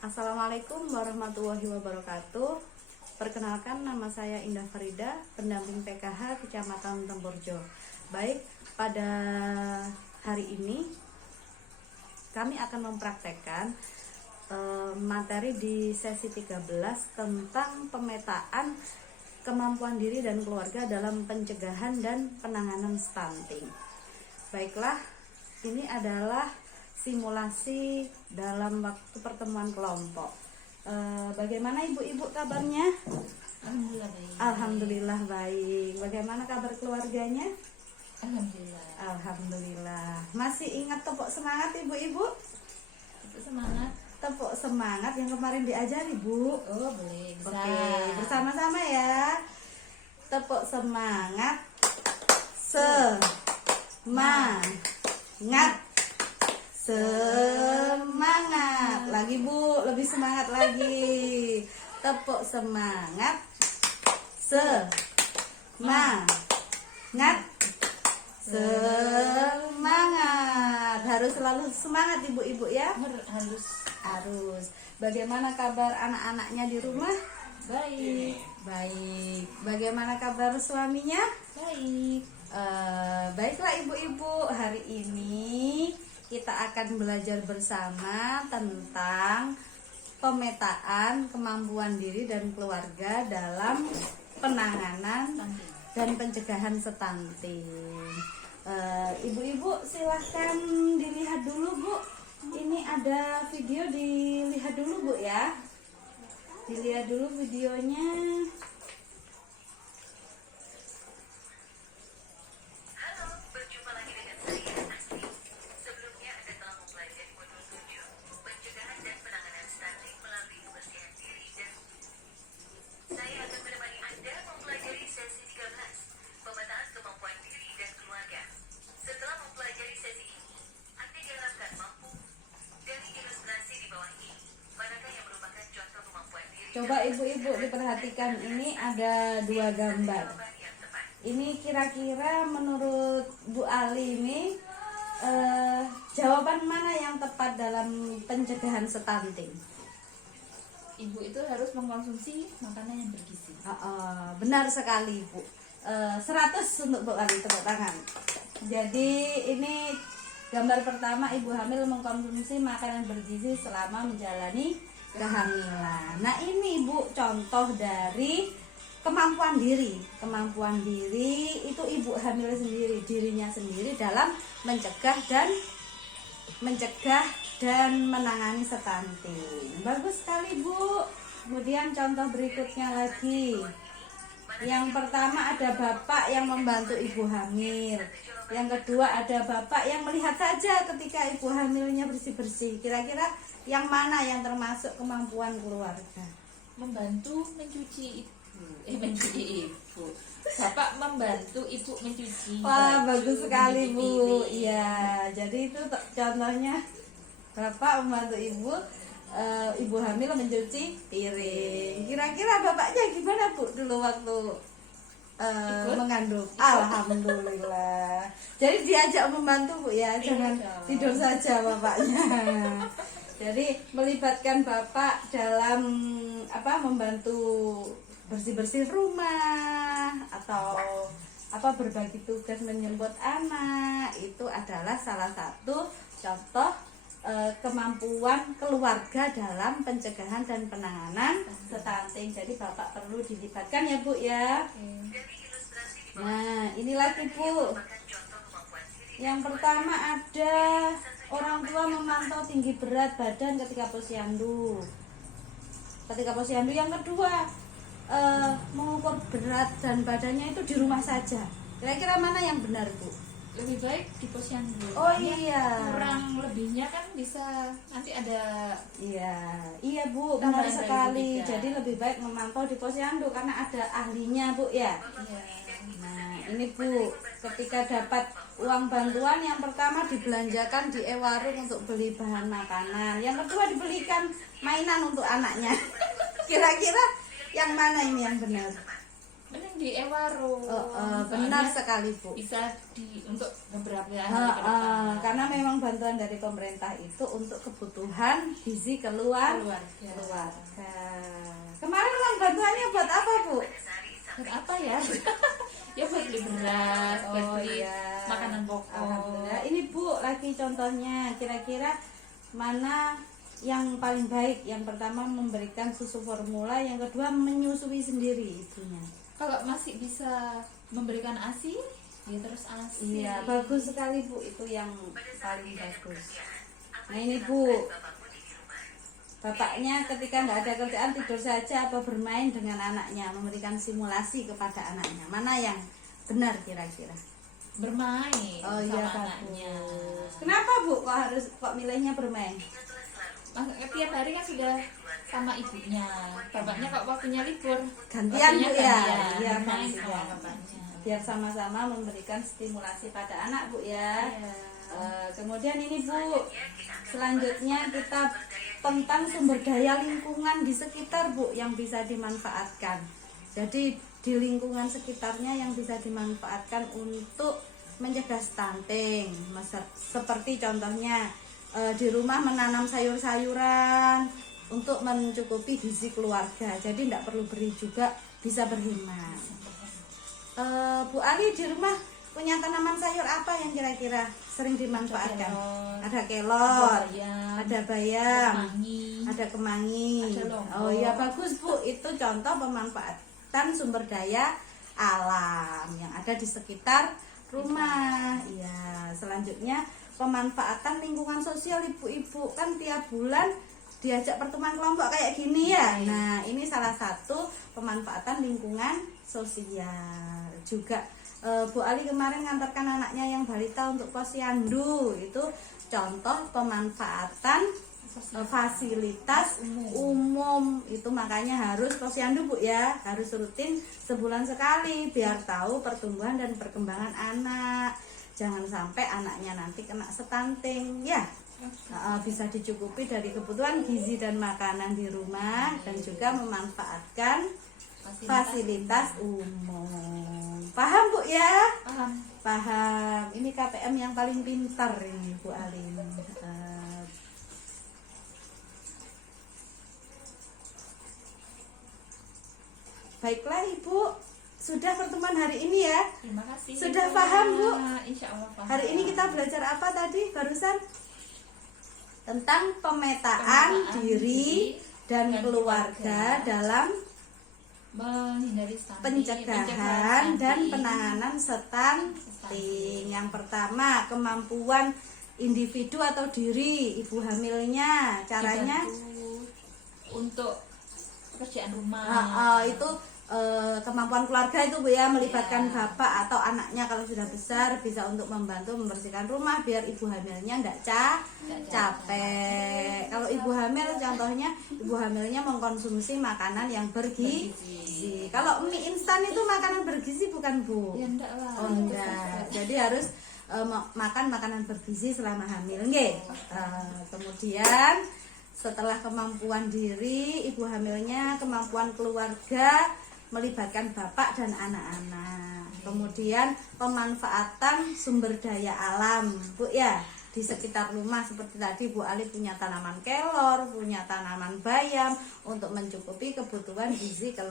Assalamualaikum warahmatullahi wabarakatuh. Perkenalkan, nama saya Indah Farida, pendamping PKH Kecamatan Temburjo. Baik, pada hari ini kami akan mempraktekkan materi di sesi 13 tentang pemetaan kemampuan diri dan keluarga dalam pencegahan dan penanganan stunting. Baiklah, ini adalah simulasi dalam waktu pertemuan kelompok. Bagaimana ibu-ibu kabarnya? Alhamdulillah baik. Alhamdulillah baik. Bagaimana kabar keluarganya? Alhamdulillah. Alhamdulillah. Masih ingat tepuk semangat ibu-ibu? Itu semangat. Tepuk semangat yang kemarin diajari, Bu. Oh boleh. Bisa. Oke, bersama-sama ya. Tepuk semangat. Semangat. Semangat. Lagi, Bu, lebih semangat lagi. Tepuk semangat. Semangat. Semangat. Harus selalu semangat ibu-ibu ya. Harus. Bagaimana kabar anak-anaknya di rumah? Baik. Baik. Bagaimana kabar suaminya? Baik. Baiklah ibu-ibu, hari ini kita akan belajar bersama tentang pemetaan kemampuan diri dan keluarga dalam penanganan dan pencegahan stunting. Ibu-ibu silahkan dilihat dulu, Bu. Ini ada video, dilihat dulu, Bu ya. Dilihat dulu videonya. Coba ibu-ibu diperhatikan, ini ada dua gambar. Ini kira-kira menurut Bu Ali ini jawaban mana yang tepat dalam pencegahan stunting? Ibu itu harus mengkonsumsi makanan yang bergizi. Benar sekali, Bu. 100 untuk Bu Ali, tepuk tangan. Jadi ini gambar pertama, ibu hamil mengkonsumsi makanan bergizi selama menjalani kehamilan. Nah ini Bu contoh dari kemampuan diri. Kemampuan diri itu ibu hamil sendiri, dirinya sendiri dalam mencegah dan menangani stunting. Bagus sekali Bu. Kemudian contoh berikutnya lagi. Yang pertama ada bapak yang membantu ibu hamil. Yang kedua ada bapak yang melihat saja ketika ibu hamilnya bersih-bersih. Kira-kira yang mana yang termasuk kemampuan keluarga? Membantu mencuci ibu. Bapak membantu ibu mencuci. Wah, baju, bagus sekali Bu. piring. Iya, jadi itu contohnya bapak membantu ibu hamil mencuci piring. Kira-kira bapaknya gimana Bu dulu waktu mengandung? Alhamdulillah. Jadi diajak membantu Bu ya, jangan tidur saja bapaknya. Jadi melibatkan bapak dalam membantu bersih-bersih rumah atau berbagi tugas menjemput anak, itu adalah salah satu contoh kemampuan keluarga dalam pencegahan dan penanganan stunting. Jadi bapak perlu dilibatkan ya Bu ya. Nah ini lagi Bu. Yang pertama ada orang tua memantau tinggi berat badan ketika posyandu. Yang kedua mengukur berat dan badannya itu di rumah saja. Kira-kira mana yang benar Bu? Lebih baik di posyandu. Oh iya. Kurang lebihnya kan bisa nanti ada. Iya Bu, benar sekali. Jadi lebih baik memantau di posyandu karena ada ahlinya Bu ya. Iya. Nah ini Bu, ketika dapat uang bantuan, yang pertama dibelanjakan di e-warung untuk beli bahan makanan, yang kedua dibelikan mainan untuk anaknya. Kira-kira yang mana ini yang benar? Benar di Ewaro. Benar Soalnya sekali Bu. bisa untuk beberapa hari ke depan. Karena memang bantuan dari pemerintah itu untuk kebutuhan gizi keluarga. Kemarin uang bantuannya buat apa Bu? Buat apa ya? Ya buat beli beras, buat beli makanan pokok. Alhamdulillah. Ini Bu lagi contohnya, kira-kira mana yang paling baik? Yang pertama memberikan susu formula, yang kedua menyusui sendiri ibunya. Kalau masih bisa memberikan ASI, ya terus ASI. Iya, bagus sekali Bu, itu yang paling bagus. Nah ini Bu, bapaknya ketika nggak ada kerjaan tidur saja apa bermain dengan anaknya, memberikan simulasi kepada anaknya. Mana yang benar kira-kira? Bermain Iya, sama anaknya. Kenapa Bu kok milihnya bermain? Tiap hari kan sudah sama ibunya, bapaknya kok waktunya libur Gantian Bu ya? Iya, main gantian. sama bapaknya. Biar sama-sama memberikan stimulasi pada anak Bu ya. Kemudian ini Bu, selanjutnya kita tentang sumber daya lingkungan di sekitar Bu yang bisa dimanfaatkan. Jadi di lingkungan sekitarnya yang bisa dimanfaatkan untuk mencegah stunting. Seperti contohnya di rumah menanam sayur-sayuran untuk mencukupi gizi keluarga. Jadi tidak perlu beri juga, bisa berhemat. Bu Ali di rumah punya tanaman sayur apa yang kira-kira sering dimanfaatkan? Ada kelor, ada bayam, ada kemangi. Oh iya bagus Bu, itu contoh pemanfaatan sumber daya alam yang ada di sekitar rumah. Iya, selanjutnya pemanfaatan lingkungan sosial ibu-ibu, kan tiap bulan diajak pertemuan kelompok kayak gini ya. Nah ini salah satu pemanfaatan lingkungan sosial juga. Bu Ali kemarin ngantarkan anaknya yang balita untuk posyandu, itu contoh pemanfaatan fasilitas umum. Itu makanya harus posyandu Bu ya, harus rutin sebulan sekali biar tahu pertumbuhan dan perkembangan anak. Jangan sampai anaknya nanti kena stunting ya. Bisa dicukupi dari kebutuhan gizi dan makanan di rumah dan juga memanfaatkan fasilitas umum. Paham Bu ya? Paham. Ini KPM yang paling pintar ini Bu Alim. Baiklah Ibu, sudah pertemuan hari ini ya. Terima kasih. Sudah paham Bu? Insya Allah paham. Hari ini kita belajar apa tadi barusan? Tentang pemetaan diri dan keluarga dalam menghindari stunting, pencegahan dan penanganan stunting. Yang pertama, kemampuan individu atau diri ibu hamilnya. Caranya untuk pekerjaan rumah. Itu kemampuan keluarga itu Bu ya, melibatkan bapak atau anaknya kalau sudah besar bisa untuk membantu membersihkan rumah biar ibu hamilnya tidak capek. Kalau ibu hamil contohnya ibu hamilnya mengkonsumsi makanan yang bergizi. Kalau mie instan itu makanan bergizi bukan Bu? Ya enggak lah. Oh enggak. Jadi harus makan makanan bergizi selama hamil nggih. Kemudian setelah kemampuan diri ibu hamilnya, kemampuan keluarga melibatkan bapak dan anak-anak. Kemudian pemanfaatan sumber daya alam Bu ya di sekitar rumah, seperti tadi Bu Ali punya tanaman kelor, punya tanaman bayam untuk mencukupi kebutuhan gizi keluarga.